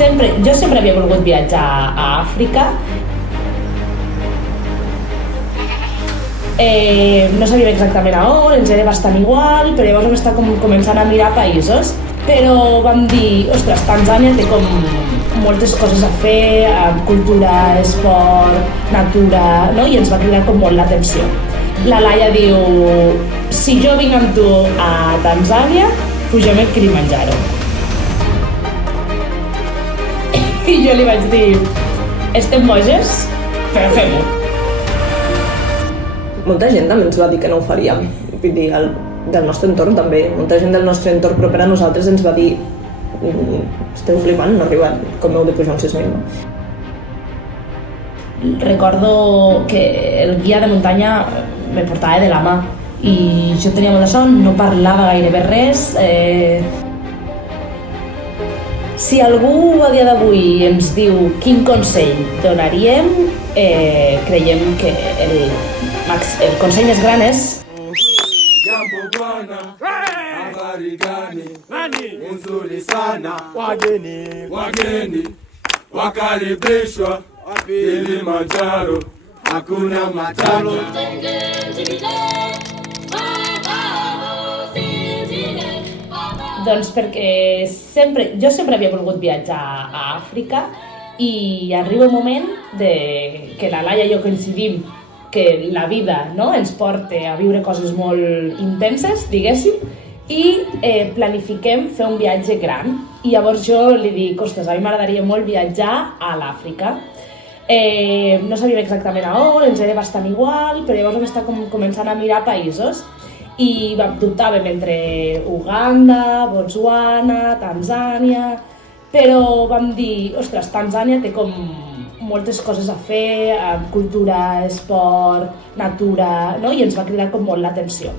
Jo sempre havia volgut viatjar a Àfrica. No sabíem exactament a on, ens era bastant igual, però llavors vam estar començant a mirar països. Però vam dir, ostres, Tanzània té com moltes coses a fer, cultura, esport, natura, no? I ens va cridar com molt l'atenció. La Laia diu, si jo vinc amb tu a Tanzània, pugem el Kilimanjaro. I jo li vaig dir, estem boges, però fem-ho. Molta gent també ens va dir que no ho faríem, vull dir, del nostre entorn també. Molta gent del nostre entorn proper a nosaltres ens va dir esteu flipant, no arribat, com heu de pujar un 6.000. Recordo que el guia de muntanya me portava de la mà i jo tenia molta son, no parlava gairebé res. Si algú a dia d'avui ens diu quin consell donaríem, creiem que el consell més gran és Jambo bwana, habari gani? Nzuri sana. Wageni wakaribishwa Kilimanjaro, hakuna matalo. Doncs perquè jo sempre havia volgut viatjar a Àfrica i arriba un moment que la Laia i jo coincidim que la vida, no, ens porta a viure coses molt intenses, diguéssim, i planifiquem fer un viatge gran. I llavors jo li dic, ostres, a mi m'agradaria molt viatjar a l'Àfrica. No sabíem exactament a on, ens era bastant igual, però llavors vam estar començant a mirar països i dubtàvem entre Uganda, Botswana, Tanzània, però vam dir, ostres, Tanzània té com moltes coses a fer, cultura, esport, natura, no? I ens va cridar com molt l'atenció.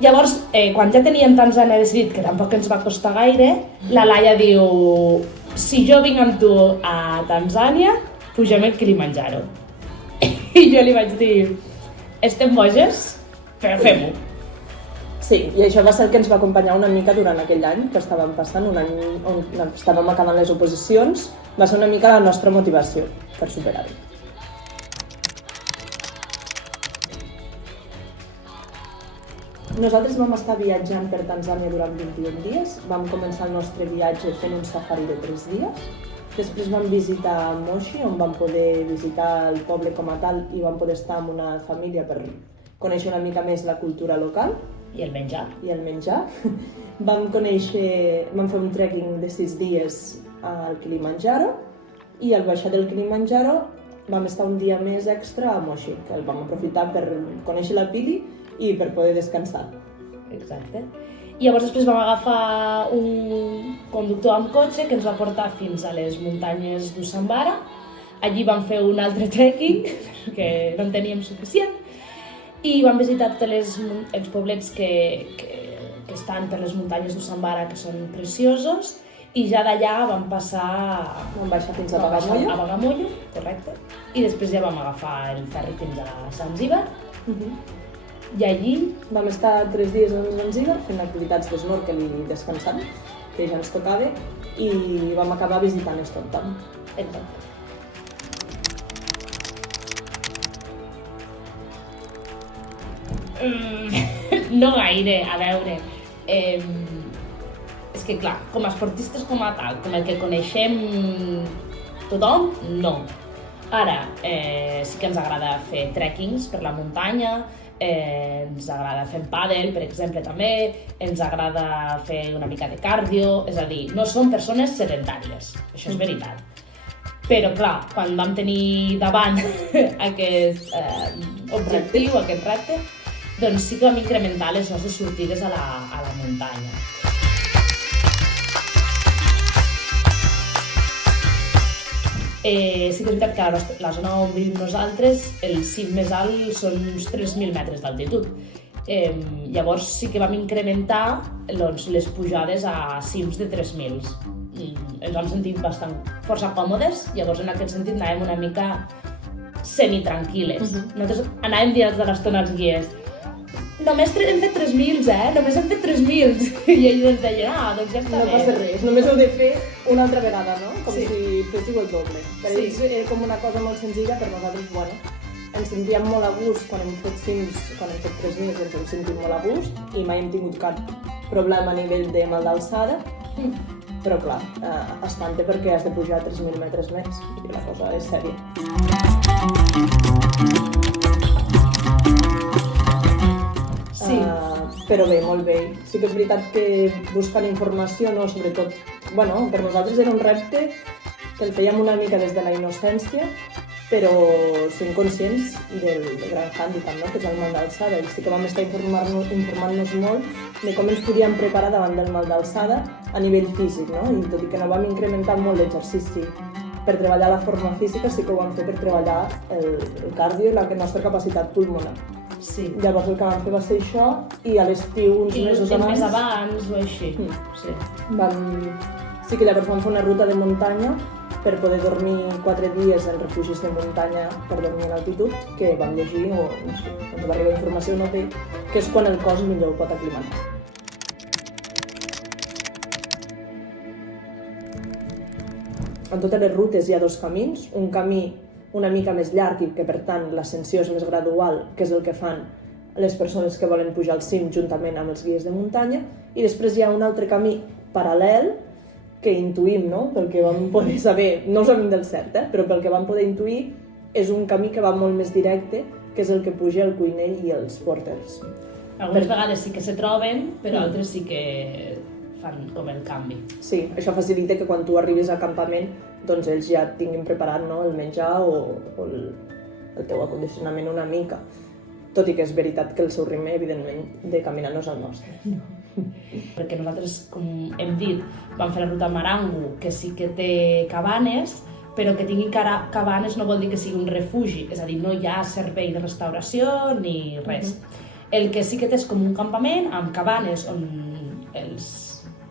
Llavors, quan ja teníem Tanzània decidit, que tampoc ens va costar gaire, la Laia diu, si jo vinc amb tu a Tanzània, pugem el Kilimanjaro. I jo li vaig dir, estem boges, però fem-ho. Sí, i això va ser el que ens va acompanyar una mica durant aquell any que estàvem passant, un any on estàvem acabant les oposicions, va ser una mica la nostra motivació per superar-ho. Nosaltres vam estar viatjant per Tanzània durant 21 dies, vam començar el nostre viatge fent un safari de 3 dies, després vam visitar Moshi, on vam poder visitar el poble com a tal i vam poder estar amb una família per conèixer una mica més la cultura local. I el menjar. Vam fer un trekking de 6 dies al Kilimanjaro i al baixar del Kilimanjaro vam estar un dia més extra a Moshi, que el vam aprofitar per conèixer la Pili i per poder descansar. Exacte. I llavors després vam agafar un conductor amb cotxe que ens va portar fins a les muntanyes d'Usambara. Allí vam fer un altre trekking, perquè no en teníem suficient, i vam visitar tots els poblets que estan per les muntanyes d'Usambara, que són preciosos, i ja d'allà vam baixar fins a Bagamoyo. A Bagamoyo, correcte. I després ja vam agafar el ferri fins a Zanzíbar. I allí vam estar 3 dies a Zanzíbar fent activitats d'snorkel i descansant, que ja ens tocava, i vam acabar visitant Stone Town. Exacte. No gaire, a veure. És que clar, com a esportistes com a tal, com el que coneixem tothom, no. Ara, sí que ens agrada fer trekkings per la muntanya, ens agrada fer pàdel, per exemple, també, ens agrada fer una mica de cardio, és a dir, no som persones sedentàries, això és veritat. Però clar, quan vam tenir davant aquest objectiu, aquest repte, doncs sí que vam incrementar les nostres sortides a la muntanya. Sí que és veritat que la zona on vivim nosaltres, el cim més alt són uns 3.000 metres d'altitud. Llavors sí que vam incrementar les pujades a cims de 3.000. Ens vam sentir força còmodes, llavors en aquest sentit anàvem una mica semitranquil·les. Nosaltres anàvem dient tota l'estona als guies, Només hem fet 3.000, Només hem fet 3.000. I ells ens deien, doncs ja està bé. No passa res, només heu de fer una altra vegada, no? Com si féssiu el doble. Per ells era com una cosa molt senzilla, per nosaltres, bueno, ens sentíem molt a gust quan hem fet 3.000, ens hem sentit molt a gust i mai hem tingut cap problema a nivell de mal d'alçada, però clar, espanta perquè has de pujar 3.000 metres més i la cosa és sèria. Sí. Però bé, molt bé. Sí que és veritat que buscant informació, no? Sobretot, bueno, per nosaltres era un repte que el fèiem una mica des de la innocència, però sent conscients del gran hàndicap, no? Que és el mal d'alçada. I sí que vam estar informant-nos molt de com ens podíem preparar davant del mal d'alçada a nivell físic, no? I tot i que no vam incrementar molt l'exercici per treballar la forma física, sí que ho vam fer per treballar el cardio i la nostra capacitat pulmonar. Sí. Llavors el que vam fer va ser això i a l'estiu uns mesos abans... I més abans o així. Sí. Sí que llavors vam fer una ruta de muntanya per poder dormir 4 dies en refugis de muntanya per dormir en altitud, que vam llegir o no sé, ens va arribar informació no té, que és quan el cos millor pot aclimatar. En totes les rutes hi ha 2 camins, un camí una mica més llarg i que per tant l'ascensió és més gradual, que és el que fan les persones que volen pujar al cim juntament amb els guies de muntanya, i després hi ha un altre camí paral·lel que intuïm, no? Pel que vam poder saber, no ho sabem del cert, però pel que vam poder intuir és un camí que va molt més directe, que és el que puja el cuiner i els porters. Algunes vegades sí que se troben, però altres sí que fan com el canvi. Sí, això facilita que quan tu arribis al campament doncs ells ja tinguin preparat, no? El menjar o el teu acondicionament una mica. Tot i que és veritat que el seu ritme, evidentment, de caminar no és el nostre. Perquè nosaltres, com hem dit, vam fer la ruta Marangu, que sí que té cabanes, però que tingui cabanes no vol dir que sigui un refugi, és a dir, no hi ha servei de restauració ni res. El que sí que té és com un campament amb cabanes on els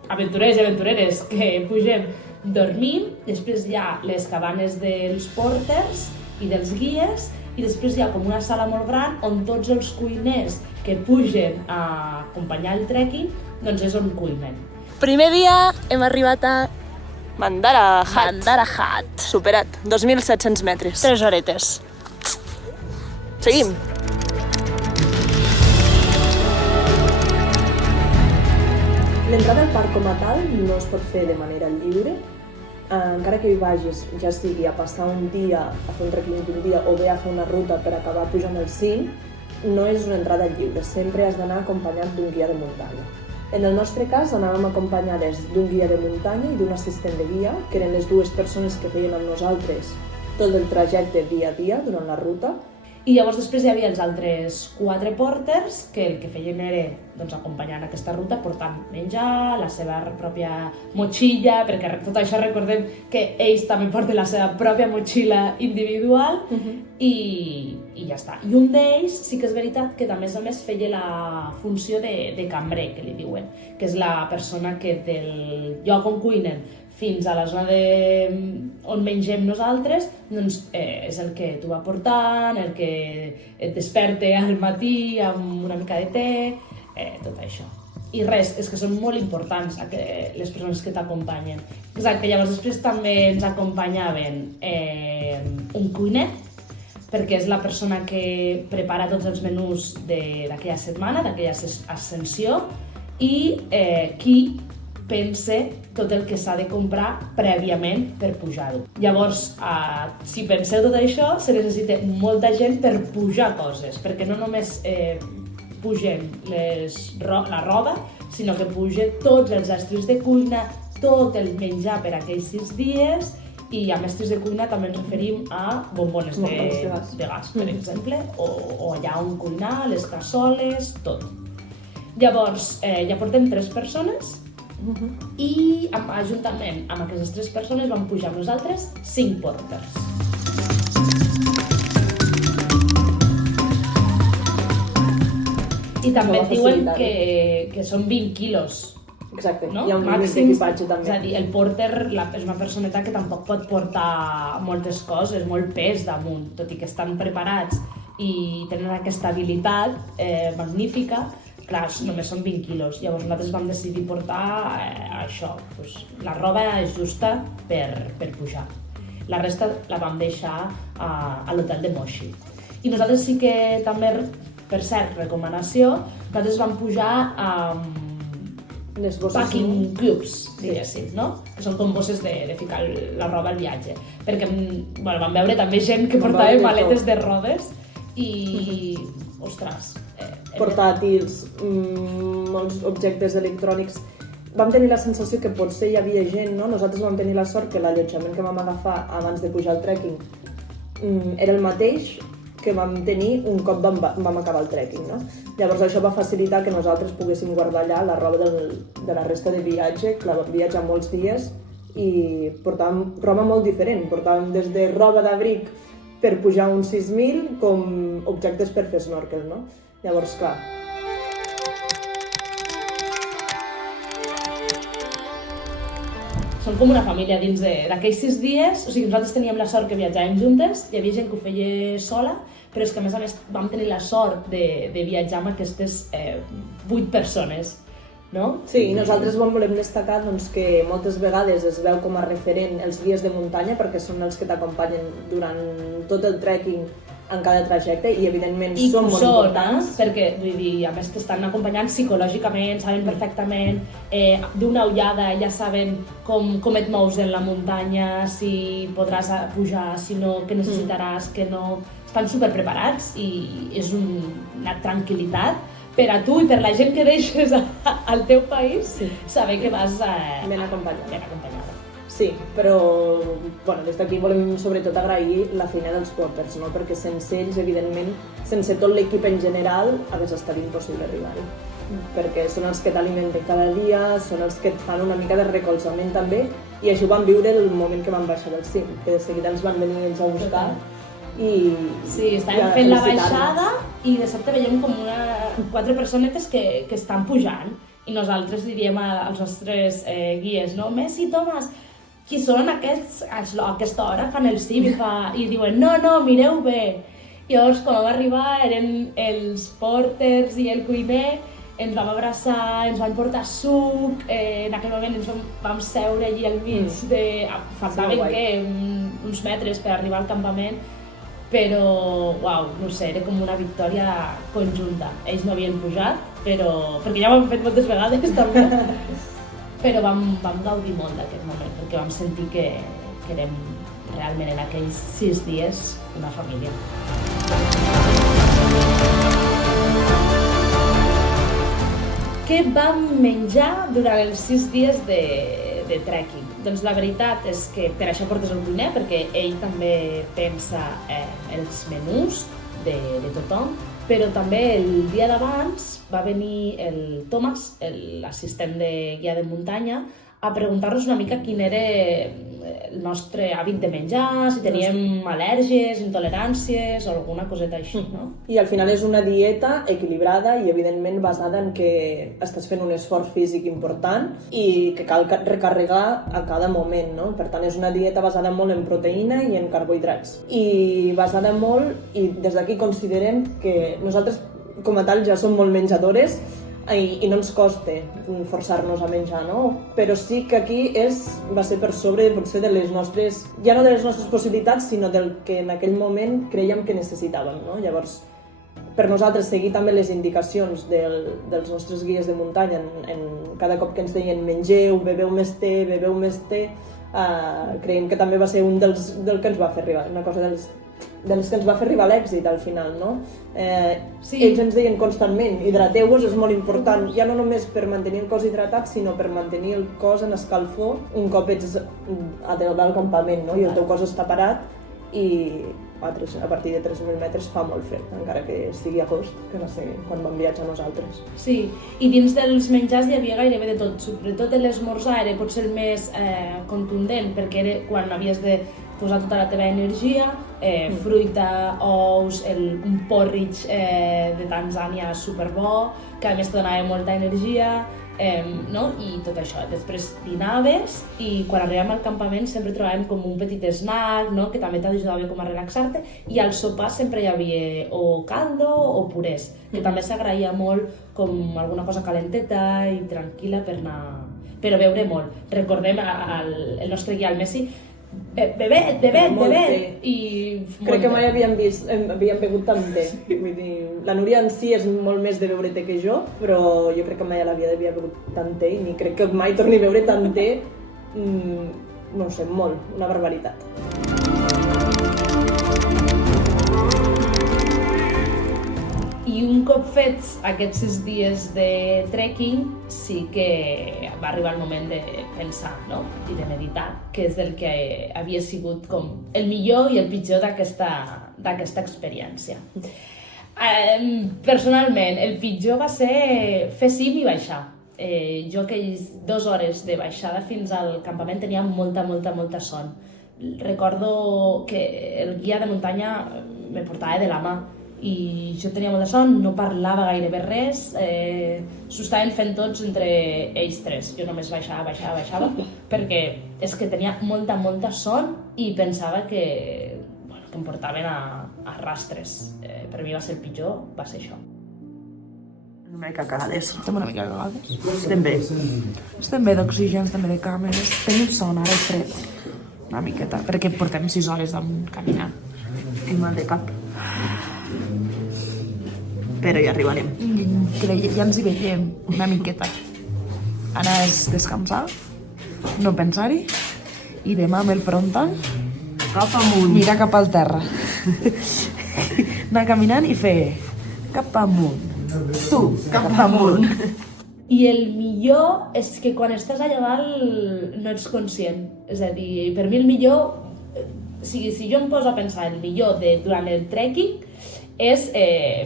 aventurers i aventureres que pugem dormim, després hi ha les cabanes dels porters i dels guies, i després hi ha com una sala molt gran on tots els cuiners que pugen a acompanyar el trekking, doncs és on cuinen. Primer dia hem arribat a Mandara Hat. Mandara Hat. Superat, 2.700 metres. 3 horetes. Seguim. L'entrada al parc com a tal no es pot fer de manera lliure. Encara que hi vagis, ja sigui a passar un dia, a fer un trekking d'un dia o bé a fer una ruta per acabar pujant al cim, no és una entrada lliure, sempre has d'anar acompanyat d'un guia de muntanya. En el nostre cas anàvem acompanyades d'un guia de muntanya i d'un assistent de guia, que eren les 2 persones que feien amb nosaltres tot el trajecte dia a dia durant la ruta. I llavors després hi havia els altres 4 porters que el que feien era acompanyar aquesta ruta portant menjar, la seva pròpia motxilla, perquè tot això recordem que ells també porten la seva pròpia motxilla individual i ja està. I un d'ells sí que és veritat que a més feia la funció de cambrer, que li diuen, que és la persona que del lloc on cuinen fins a la zona on mengem nosaltres, doncs és el que t'ho va portant, el que et desperta al matí amb una mica de te, tot això. I res, és que són molt importants les persones que t'acompanyen. Exacte, llavors després també ens acompanyaven un cuiner, perquè és la persona que prepara tots els menús d'aquella setmana, d'aquella ascensió, i qui pense tot el que s'ha de comprar prèviament per pujar-ho. Llavors, si penseu tot això, se necessita molta gent per pujar coses, perquè no només pugem la roba, sinó que puja tots els estris de cuina, tot el menjar per aquells 6 dies, i a mestres de cuina també ens referim a bombones de gas, per exemple, o allà on cuinar, les cassoles, tot. Llavors, ja portem 3 persones, i juntament amb aquestes 3 persones vam pujar nosaltres 5 porters. I també et diuen que són 20 quilos. Exacte, no? Hi ha un límit d'equipatge també. És a dir, el porter és una personeta que tampoc pot portar moltes coses, molt pes damunt, tot i que estan preparats i tenen aquesta habilitat magnífica. Clar, només són 20 quilos, llavors nosaltres vam decidir portar això, doncs, la roba justa per pujar. La resta la vam deixar a l'hotel de Moshi. I nosaltres sí que també, per cert, recomanació, nosaltres vam pujar amb Les bosses packing cubes, diguéssim, no? Que són com bosses de ficar la roba al viatge. Perquè vam veure també gent que portava maletes de rodes i, ostres... portàtils, molts objectes electrònics. Vam tenir la sensació que potser hi havia gent, no? Nosaltres vam tenir la sort que l'allotjament que vam agafar abans de pujar al trekking era el mateix que vam tenir un cop vam acabar el trekking, no? Llavors això va facilitar que nosaltres poguéssim guardar allà la roba de la resta de viatge, que vam viatjar molts dies i portàvem roba molt diferent. Portàvem des de roba d'abric per pujar uns 6.000 com objectes per fer snorkel, no? Llavors, clar, Som com una família dins d'aquells 6 dies, o sigui, nosaltres teníem la sort que viatjàvem juntes, hi havia gent que ho feia sola, però és que a més vam tenir la sort de viatjar amb aquestes 8 persones, no? sí, i nosaltres volem destacar doncs, que moltes vegades es veu com a referent els guies de muntanya perquè són els que t'acompanyen durant tot el trekking en cada trajecte i evidentment són molt importants. Perquè, vull dir, a més t'estan acompanyant psicològicament, saben perfectament, d'una ullada ja saben com et mous en la muntanya, si podràs pujar, si no, què necessitaràs, què no... Estan superpreparats i és una tranquil·litat per a tu i per la gent que deixes al teu país, saber que vas ben acompanyada. Sí, però des d'aquí volem sobretot agrair la feina dels porters, no? Perquè sense ells, evidentment, sense tot l'equip en general, hagués estat impossible arribar-hi. Perquè són els que t'alimenten cada dia, són els que et fan una mica de recolzament també, i això ho vam viure el moment que vam baixar del cim, que de seguida ens van venir ells a buscar i... Sí, estàvem fent la baixada i de sobte veiem com 4 personetes que estan pujant i nosaltres diríem als nostres guies, no? Messi, Tomàs, qui són aquests? A aquesta hora fan el cim i diuen no, mireu bé. Llavors, quan vam arribar, eren els porters i el cuiner, ens vam abraçar, ens van portar suc, en aquell moment ens vam seure allí al mig, faltaven uns metres per arribar al campament, però, no sé, era com una victòria conjunta. Ells no havien pujat, perquè ja ho hem fet moltes vegades també, però vam gaudir molt d'aquest moment, perquè vam sentir que érem realment en aquells 6 dies una família. Què vam menjar durant els 6 dies de trekking? Doncs la veritat és que per això portes el cuiner, perquè ell també pensa els menús de tothom, però també el dia d'abans va venir el Tomàs, l'assistent de guia de muntanya, a preguntar-nos una mica quin era el nostre hàbit de menjar, si teníem al·lèrgies, intoleràncies o alguna coseta així, no? I al final és una dieta equilibrada i evidentment basada en que estàs fent un esforç físic important i que cal recarregar a cada moment, no? Per tant, és una dieta basada molt en proteïna i en carbohidrats. I basada molt, i des d'aquí considerem que nosaltres com a tal ja som molt menjadores i no ens costa forçar-nos a menjar, no? Però sí que aquí va ser per sobre potser de les nostres, ja no de les nostres possibilitats, sinó del que en aquell moment creiem que necessitàvem, no? Llavors, per nosaltres seguir també les indicacions dels nostres guies de muntanya en cada cop que ens deien mengeu, beveu més te, creiem que també va ser un del que ens va fer arribar, una cosa dels que ens va fer arribar l'èxit al final, no? Ells ens deien constantment, hidrateu-vos, és molt important, ja no només per mantenir el cos hidratat, sinó per mantenir el cos en escalfor un cop ets a dalt del campament, no? I el teu cos està parat i a partir de 3.000 metres fa molt fred, encara que sigui agost, que va ser quan vam viatjar nosaltres. Sí, i dins dels menjars hi havia gairebé de tot, sobretot l'esmorzar era potser el més contundent, perquè era quan havies de posar tota la teva energia, fruita, ous, un porridge de Tanzània superbo, que a més te donava molta energia, no? I tot això. Després dinaves i quan arribàvem al campament sempre trobàvem com un petit snack, no? Que també t'ajudava com a relaxar-te, i al sopar sempre hi havia o caldo o purés, que també s'agraïa molt com alguna cosa calenteta i tranquil·la per beure molt. Recordem el nostre guia, el Messi, bevet, i... Crec que mai havíem begut tant bé. Vull dir, la Núria en si és molt més de beure té que jo, però jo crec que mai a la vida havia begut tant té, ni crec que mai torni a beure tant té, no ho sé, molt, una barbaritat. I un cop fets aquests 6 dies de trekking, sí que va arribar el moment de pensar, no? I de meditar, que és el que havia sigut com el millor i el pitjor d'aquesta experiència. Personalment, el pitjor va ser fer cim i baixar. Jo aquells 2 hores de baixada fins al campament tenia molta son. Recordo que el guia de muntanya me portava de la mà i jo tenia molta son, no parlava gairebé res, s'ho estaven fent tots entre ells 3. Jo només baixava, perquè és que tenia molta son i pensava que em portaven a rastres. Per mi va ser el pitjor, va ser això. Una mica cagades. Estem una mica cagades. Estem bé d'oxigen, estem bé de càmeres. Tenim son, ara és fred. Una miqueta, perquè portem 6 hores caminant. I mal de cap. Però ja arribarem. Ja ens hi veiem una miqueta. Ara és descansar, no pensar-hi, i demà amb el frontal cap amunt. Mirar cap al terra. Anar caminant i fer cap amunt. Tu, cap amunt. I el millor és que quan estàs allà dalt no ets conscient. És a dir, per mi el millor, si jo em poso a pensar el millor durant el trekking, és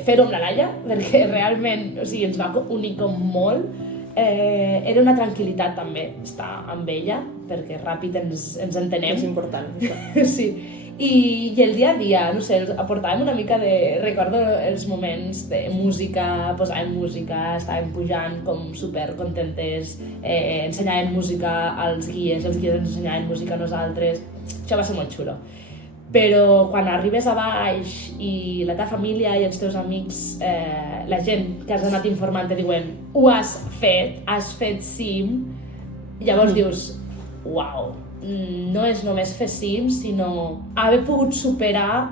fer-ho amb la Laia, perquè realment ens va unir com molt. Era una tranquil·litat també estar amb ella, perquè ràpid ens entenem. És important, això. Sí. I el dia a dia, no sé, aportàvem una mica de... Recordo els moments de música, posàvem música, estàvem pujant com supercontentes, ensenyàvem música als guies, els guies ens ensenyaven música a nosaltres. Això va ser molt xulo. Però quan arribes a baix i la teva família i els teus amics, la gent que has anat informant te diuen ho has fet cim, llavors dius, uau, no és només fer cim, sinó haver pogut superar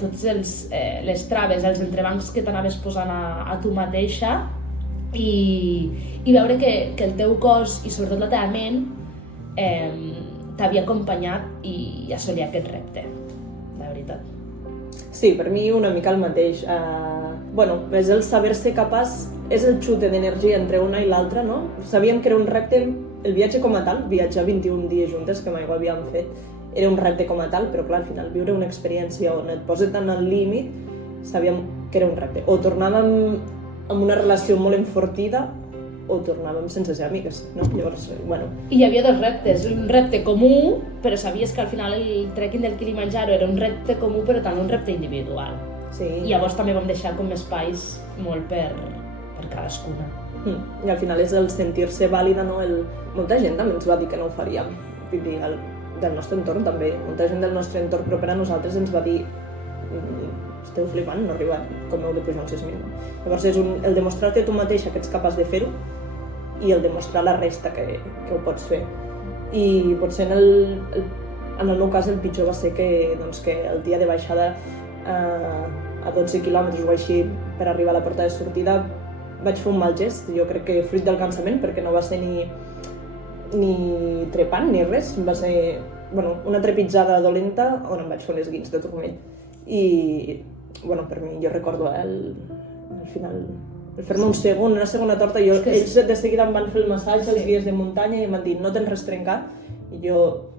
totes les traves, els entrebancs que t'anaves posant a tu mateixa i veure que el teu cos i sobretot la teva ment t'havia acompanyat i assolir aquest repte. La veritat. Sí, per mi una mica el mateix. És el saber-se capaç, és el xute d'energia entre una i l'altra, no? Sabíem que era un repte, el viatge com a tal, viatjar 21 dies juntes, que mai ho havíem fet, era un repte com a tal, però clar, al final viure una experiència on et posa tant al límit, sabíem que era un repte. O tornàvem amb una relació molt enfortida, o tornàvem sense ser amigues, no? Llavors, I hi havia 2 reptes, un repte comú, però sabies que al final el trekking del Kilimanjaro era un repte comú, però també un repte individual. Sí. I llavors també vam deixar com espais molt per cadascuna. I al final és el sentir-se vàlida, no? Molta gent també ens va dir que no ho faríem, vull dir, del nostre entorn també, molta gent del nostre entorn proper a nosaltres ens va dir esteu flipant, no arribar com heu de pujar uns 6.000. No? Llavors és el demostrar-te tu mateixa que ets capaç de fer-ho i el demostrar a la resta que ho pots fer. I potser en el meu cas el pitjor va ser que el dia de baixada a 12 quilòmetres o així per arribar a la porta de sortida vaig fer un mal gest, jo crec que fruit del cansament, perquè no va ser ni trepant ni res, va ser una trepitjada dolenta on em vaig fer un esguins de turmell. I per mi, jo recordo al final fer-me una segona torta, ells de seguida em van fer el massatge, els guies de muntanya, i em van dir no tens res trencat, i jo,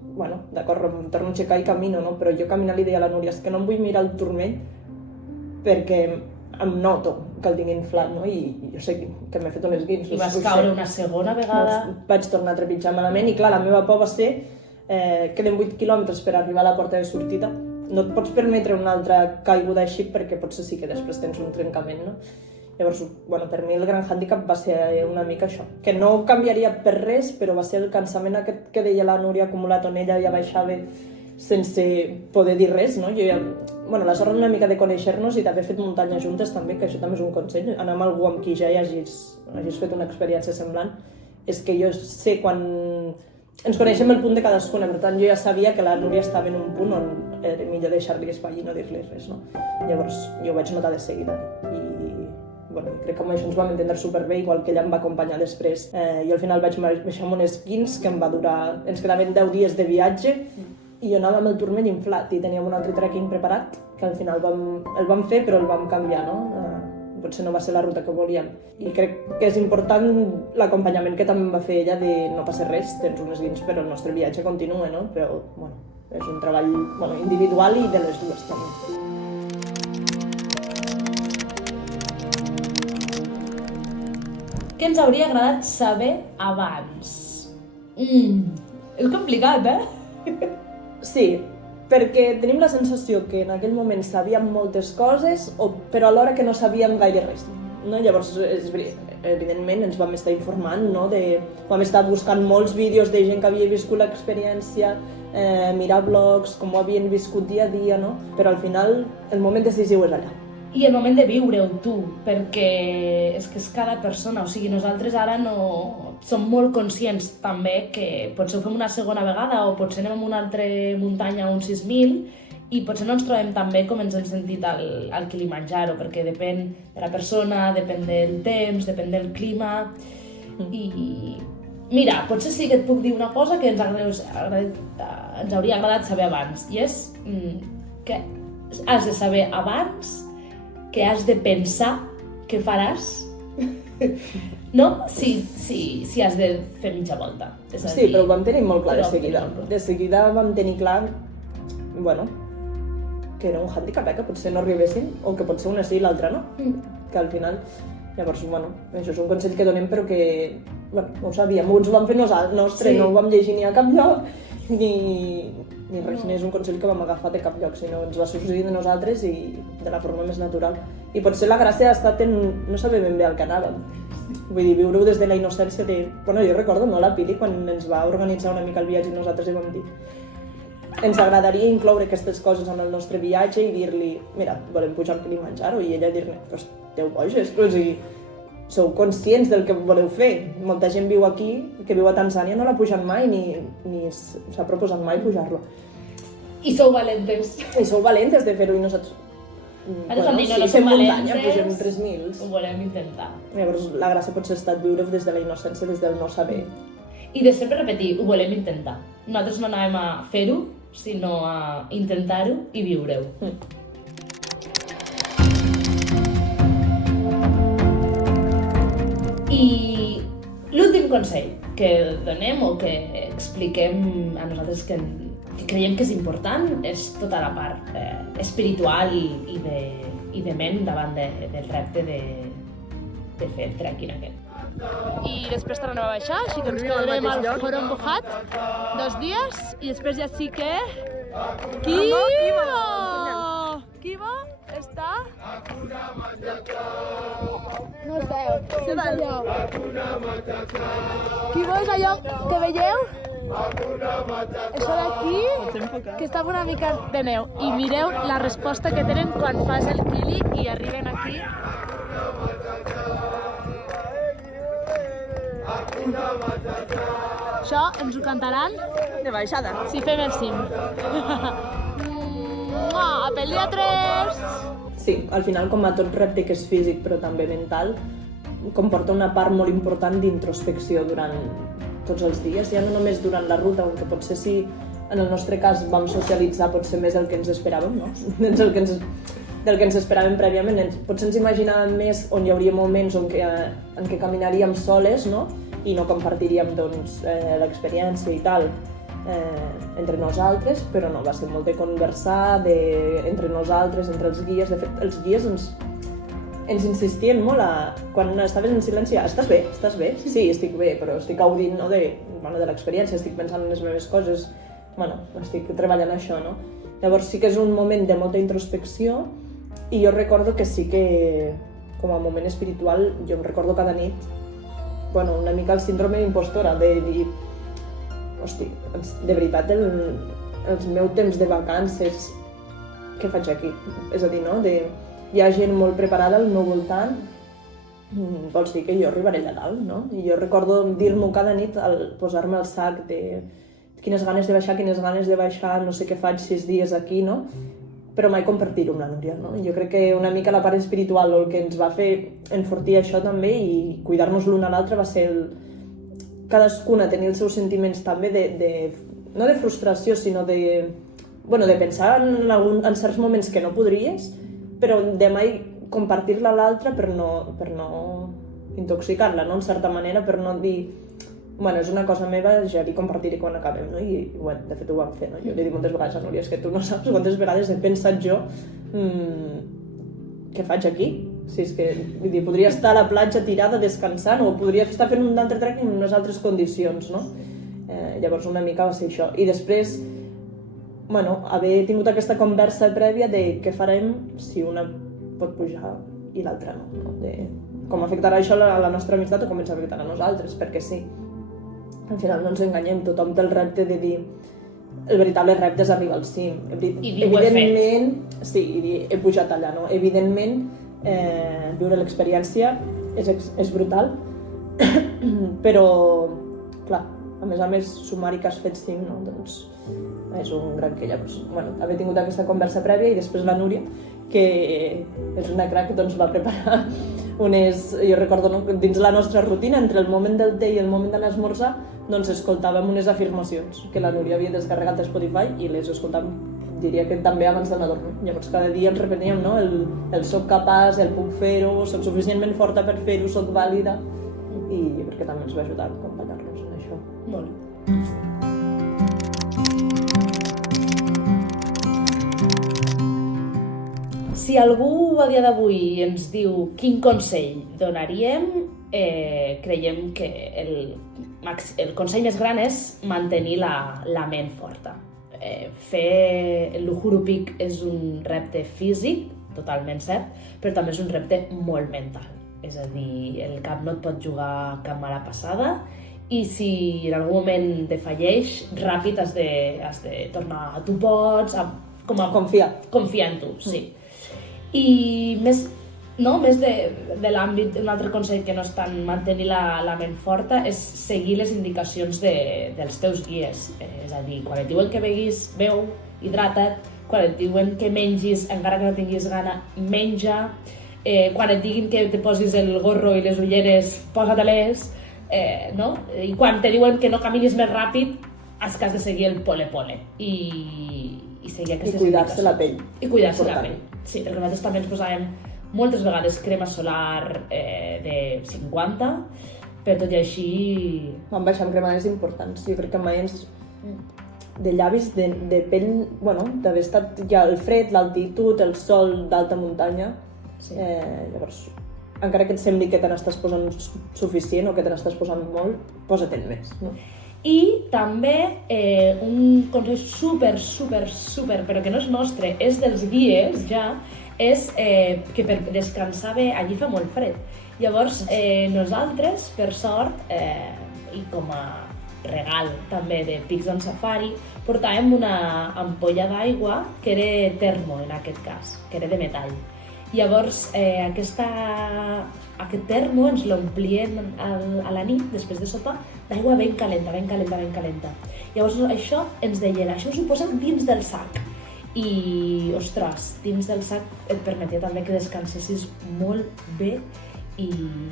d'acord, em torno a aixecar i camino, no? Però jo caminant li deia a la Núria, és que no em vull mirar el turmell perquè em noto que el tinc inflat, no? I jo sé que m'he fet un esguins. I vas caure una segona vegada? Vaig tornar a trepitjar malament i clar, la meva por va ser queden 8 quilòmetres per arribar a la porta de sortida, no et pots permetre una altra caiguda així perquè potser sí que després tens un trencament, no? Llavors, bueno, per mi el gran hàndicap va ser una mica això, que no canviaria per res, però va ser el cansament aquest que deia la Núria acumulat, on ella ja baixava sense poder dir res, no? Jo ja, bueno, la sort una mica de conèixer-nos i d'haver fet muntanya juntes també, que això també és un consell, anar amb algú amb qui ja hagis fet una experiència semblant, és que jo sé quan ens coneixem el punt de cadascuna, per tant jo ja sabia que la Núria estava en un punt on era millor deixar-li espai i no dir-li res, no? Llavors jo ho vaig notar de seguida i bueno, crec que amb això ens vam entendre superbé, igual que ella em va acompanyar després. Jo al final vaig baixar amb unes 15 que em va durar... Ens quedaven 10 dies de viatge i jo anava amb el turmell inflat i teníem un altre trekking preparat que al final el vam fer però el vam canviar, no? Potser no va ser la ruta que volíem. I crec que és important l'acompanyament que també va fer ella de no passa res, tens unes 20 però el nostre viatge continua, no? Però bueno, és un treball individual i de les dues també. Què ens hauria agradat saber abans? És complicat, Sí, perquè tenim la sensació que en aquell moment sabíem moltes coses, però alhora que no sabíem gaire res. No? Llavors, evidentment, ens vam estar informant, no? Vam estar buscant molts vídeos de gent que havia viscut l'experiència, mirar blogs, com ho havien viscut dia a dia, no? Però al final el moment decisiu és allà. I el moment de viure-ho tu, perquè és que és cada persona, o sigui, nosaltres ara no som molt conscients també que potser ho fem una segona vegada o potser anem a una altra muntanya, un 6.000, i potser no ens trobem tan bé com ens hem sentit al Kilimanjaro, perquè depèn de la persona, depèn del temps, depèn del clima, i mira, potser sí que et puc dir una cosa que ens hauria agradat saber abans, i és que has de saber abans que has de pensar què faràs, no? Si has de fer mitja volta. Sí, però ho vam tenir molt clar de seguida. De seguida vam tenir clar, bueno, que era un hàndicap, que potser no arribessin, o que potser una sí i l'altra no. Que al final, llavors, bueno, això és un consell que donem però que, bueno, no ho sabíem, ens ho vam fer nostre, no ho vam llegir ni a cap lloc, ni res, ni és un consell que vam agafar de cap lloc, sinó ens va sorgir de nosaltres i de la forma més natural. I potser la gràcia ha estat en no saber ben bé el que anàvem. Vull dir, viure-ho des de la innocència de... Bueno, jo recordo, no, la Pili, quan ens va organitzar una mica el viatge i nosaltres li vam dir ens agradaria incloure aquestes coses en el nostre viatge i dir-li, mira, volem pujar al Kilimanjaro, i ella dir-ne, però esteu boges, o sigui, sou conscients del que voleu fer. Molta gent viu aquí, que viu a Tanzània, no l'ha pujat mai, ni s'ha proposat mai pujar-lo. I sou valentes. I sou valentes de fer-ho i nosaltres... Si fem muntanya, pugem 3.000. Ho volem intentar. Llavors, la gràcia potser ha estat viure des de la innocència, des del no saber. I de sempre repetir, ho volem intentar. Nosaltres no anàvem a fer-ho, sinó a intentar-ho i viure-ho. I l'últim consell que donem o que expliquem a nosaltres que creiem que és important és tota la part espiritual i de ment davant del repte de fer el trekking aquest. I després tornem a baixar, així que ens quedarem al Foro Embujat 2 dies i després ja sí que... Kibo està... No es veu, què és allò? Kibo és allò que veieu? Això d'aquí, que està una mica de neu. I mireu la resposta que tenen quan fas el kili i arriben aquí. Això ens ho cantaran De baixada. si fem el cim. A pel dia 3! Sí, al final, com a tot repte que és físic però també mental, comporta una part molt important d'introspecció durant tots els dies, ja no només durant la ruta, on potser sí, en el nostre cas vam socialitzar potser més del que ens esperàvem, no? Del que ens esperàvem prèviament. Potser ens imaginàvem més on hi hauria moments en què caminaríem soles, no? I no compartiríem doncs, l'experiència i tal entre nosaltres, però no, va ser molt de conversar entre nosaltres, entre els guies. De fet, els guies ens insistien molt quan estaves en silenci, estàs bé? Estàs bé? Sí, estic bé, però estic gaudint de l'experiència, estic pensant en les meves coses, estic treballant això, no? Llavors sí que és un moment de molta introspecció i jo recordo que sí que com a moment espiritual, jo em recordo cada nit, bueno, una mica el síndrome d'impostora, de dir, hosti, de veritat, els meus temps de vacances, què faig aquí? És a dir, no? Hi ha gent molt preparada al meu voltant, vols dir que jo arribaré allà dalt, no? I jo recordo dir-m'ho cada nit al posar-me al sac de quines ganes de baixar, no sé què faig 6 dies aquí, no? Però mai compartir-ho amb la Núria, no? Jo crec que una mica la part espiritual, el que ens va fer enfortir això també i cuidar-nos l'un a l'altre va ser cadascuna tenir els seus sentiments també no de frustració, sinó de pensar en certs moments que no podries, però de mai compartir-la a l'altra per no intoxicar-la, no? En certa manera, per no dir, bueno, és una cosa meva, ja li compartiré quan acabem, no? I bueno, de fet ho vam fer, no? Jo li dic moltes vegades a Núria, és que tu no saps quantes vegades he pensat jo què faig aquí? Si és que, vull dir, podria estar a la platja tirada descansant o podria estar fent un altre trek en unes altres condicions, no? Llavors una mica va ser això. I després, bueno, haver tingut aquesta conversa prèvia de què farem si una pot pujar i l'altra no? Com afectarà això a la nostra amistat o com ens afectarà a nosaltres, perquè sí. Al final no ens enganyem, tothom té el repte de dir el veritable repte és arribar al cim. I dir ho he fet. Sí, i dir he pujat allà, no? Evidentment, viure l'experiència és brutal, però, clar, a més, sumar-hi que has fet cim, no? Doncs és un gran que llavors, bueno, haver tingut aquesta conversa prèvia i després la Núria, que és una crac, doncs va preparar jo recordo, no? Dins la nostra rutina, entre el moment del té i el moment de l'esmorzar, doncs escoltàvem unes afirmacions que la Núria havia descarregat a Spotify i les escoltàvem, diria que també abans d'anar a dormir. Llavors cada dia ens repetíem, no? El soc capaç, el puc fer-ho, soc suficientment forta per fer-ho, soc vàlida, i jo crec que també ens va ajudar a acompanyar-nos en això. Molt. Si algú a dia d'avui ens diu quin consell donaríem, creiem que el consell més gran és mantenir la ment forta. Fer el Uhuru-Peak és un repte físic, totalment cert, però també és un repte molt mental. És a dir, el cap no et pot jugar cap mala passada i si en algun moment defalleix, ràpid has de tornar a tu pots, confiar en tu, sí. I més de l'àmbit, un altre consell que no és tant mantenir la ment forta és seguir les indicacions dels teus guies. És a dir, quan et diuen que beguis, beu, hidrata't, quan et diuen que mengis, encara que no tinguis gana, menja, quan et diguin que te posis el gorro i les ulleres, posa-te-les, no? I quan te diuen que no caminis més ràpid, has de seguir el pole-pole i seguir aquestes indicacions. I cuidar-se la pell. I cuidar-se la pell, sí, perquè nosaltres també ens posàvem moltes vegades crema solar de 50, però tot i així... Vam baixar amb cremades importants. Jo crec que mai de llavis, de pell, bueno, d'haver estat ja el fred, l'altitud, el sol d'alta muntanya. Sí. Llavors, encara que et sembli que te n'estàs posant suficient o que te n'estàs posant molt, posa-te'n més, no? I també un consell super, però que no és nostre, és dels guies ja, és que per descansar bé allí fa molt fred. Llavors nosaltres, per sort, i com a regal també de Peaks on Safari, portàvem una ampolla d'aigua que era termo en aquest cas, que era de metall. Llavors aquest termo ens l'omplien a la nit, després de sopar, d'aigua ben calenta. Llavors això ens deien, això us ho posem dins del sac. I, ostres, dins del sac et permetia també que descansessis molt bé i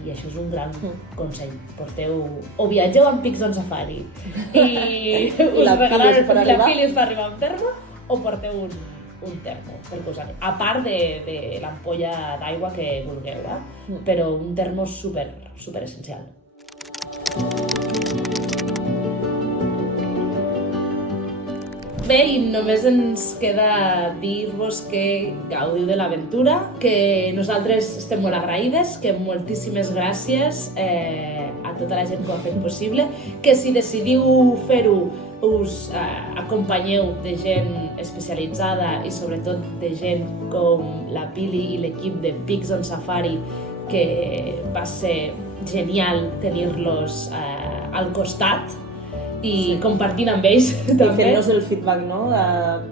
això és un gran consell. Porteu, o viatgeu amb Peaks on Safari i us regalaran la Philips per arribar amb termo o porteu un termo per posar-hi, a part de l'ampolla d'aigua que vulgueu, però un termo super essencial. Bé, i només ens queda dir-vos que gaudiu de l'aventura, que nosaltres estem molt agraïdes, que moltíssimes gràcies a tota la gent que ho ha fet possible, que si decidiu fer-ho us acompanyeu de gent especialitzada i sobretot de gent com la Pili i l'equip de Peaks on Safari que va ser genial tenir-los al costat i compartint amb ells I també. fent-nos el feedback, no?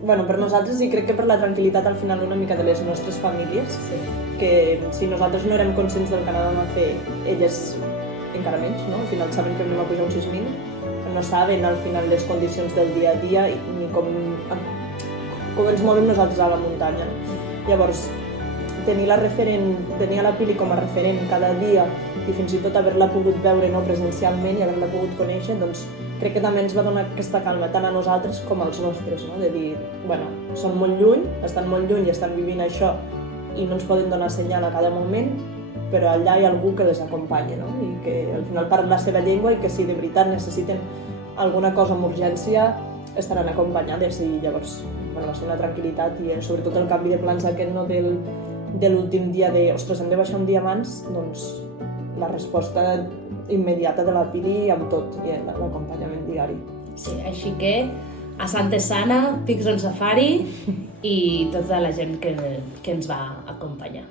Per nosaltres i crec que per la tranquil·litat al final una mica de les nostres famílies, que si nosaltres no érem conscients del que anàvem a fer, elles encara menys, no? Al final saben que anem a pujar uns 6.000, no saben al final les condicions del dia a dia ni com ens movem nosaltres a la muntanya. Llavors, tenir la Pili com a referent cada dia i fins i tot haver-la pogut veure presencialment i haver-la pogut conèixer, doncs crec que també ens va donar aquesta calma tant a nosaltres com als nostres, no? De dir, són molt lluny, estan molt lluny i estan vivint això i no ens poden donar senyal a cada moment, però allà hi ha algú que les acompanya, no? I que al final parlen la seva llengua i que si de veritat necessiten alguna cosa amb urgència estaran acompanyades i llavors va ser una tranquil·litat i sobretot el canvi de plans aquest de l'últim dia de ostres, hem de baixar un dia abans, doncs la resposta immediata de la Pili amb tot i l'acompanyament diari. Sí, així que a Santa Sana, Pics on Safari i tota la gent que ens va acompanyar.